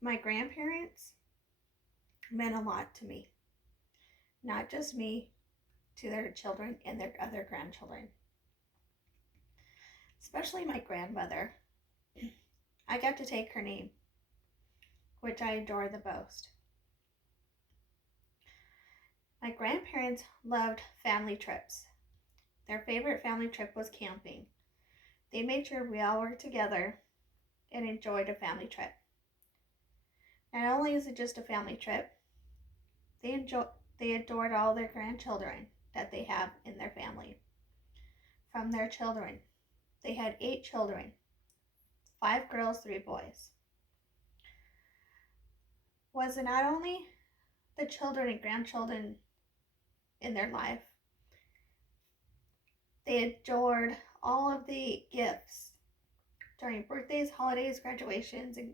My grandparents meant a lot to me, not just me, to their children and their other grandchildren, especially my grandmother. I got to take her name, which I adore the most. My grandparents loved family trips. Their favorite family trip was camping. They made sure we all were together and enjoyed a family trip. Not only is it just a family trip, they adored all their grandchildren that they have in their family. From their children, they had 8 children, 5 girls, 3 boys. Was it not only the children and grandchildren in their life, they adored all of the gifts during birthdays, holidays, graduations, and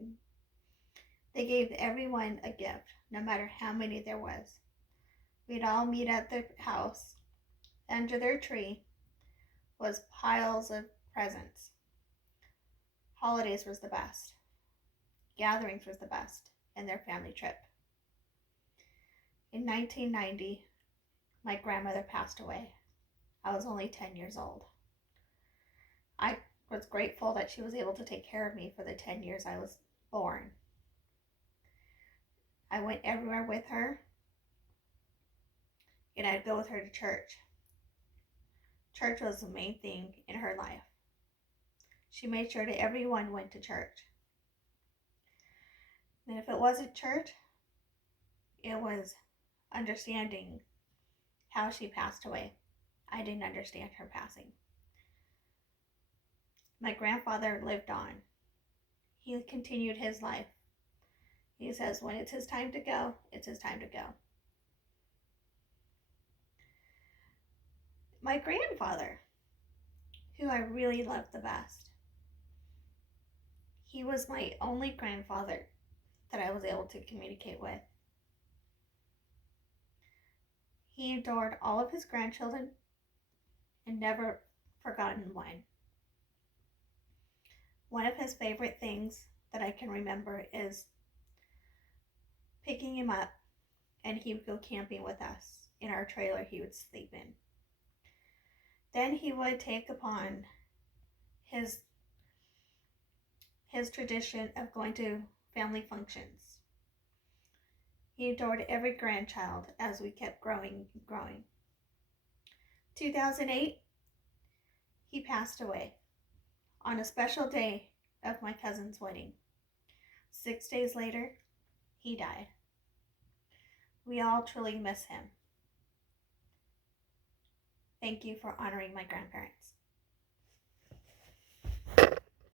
they gave everyone a gift, no matter how many there was. We'd all meet at their house. Under their tree was piles of presents. Holidays was the best. Gatherings was the best in their family trip. In 1990, my grandmother passed away. I was only 10 years old. I was grateful that she was able to take care of me for the 10 years I was born. I went everywhere with her, and I'd go with her to church. Church was the main thing in her life. She made sure that everyone went to church. And if it wasn't church, it was understanding how she passed away. I didn't understand her passing. My grandfather lived on. He continued his life. He says when it's his time to go, it's his time to go. My grandfather, who I really loved the best, he was my only grandfather that I was able to communicate with. He adored all of his grandchildren and never forgotten one. One of his favorite things that I can remember is picking him up, and he would go camping with us in our trailer he would sleep in. Then he would take upon his tradition of going to family functions. He adored every grandchild as we kept growing and growing. 2008, he passed away on a special day of my cousin's wedding. 6 days later, he died. We all truly miss him. Thank you for honoring my grandparents.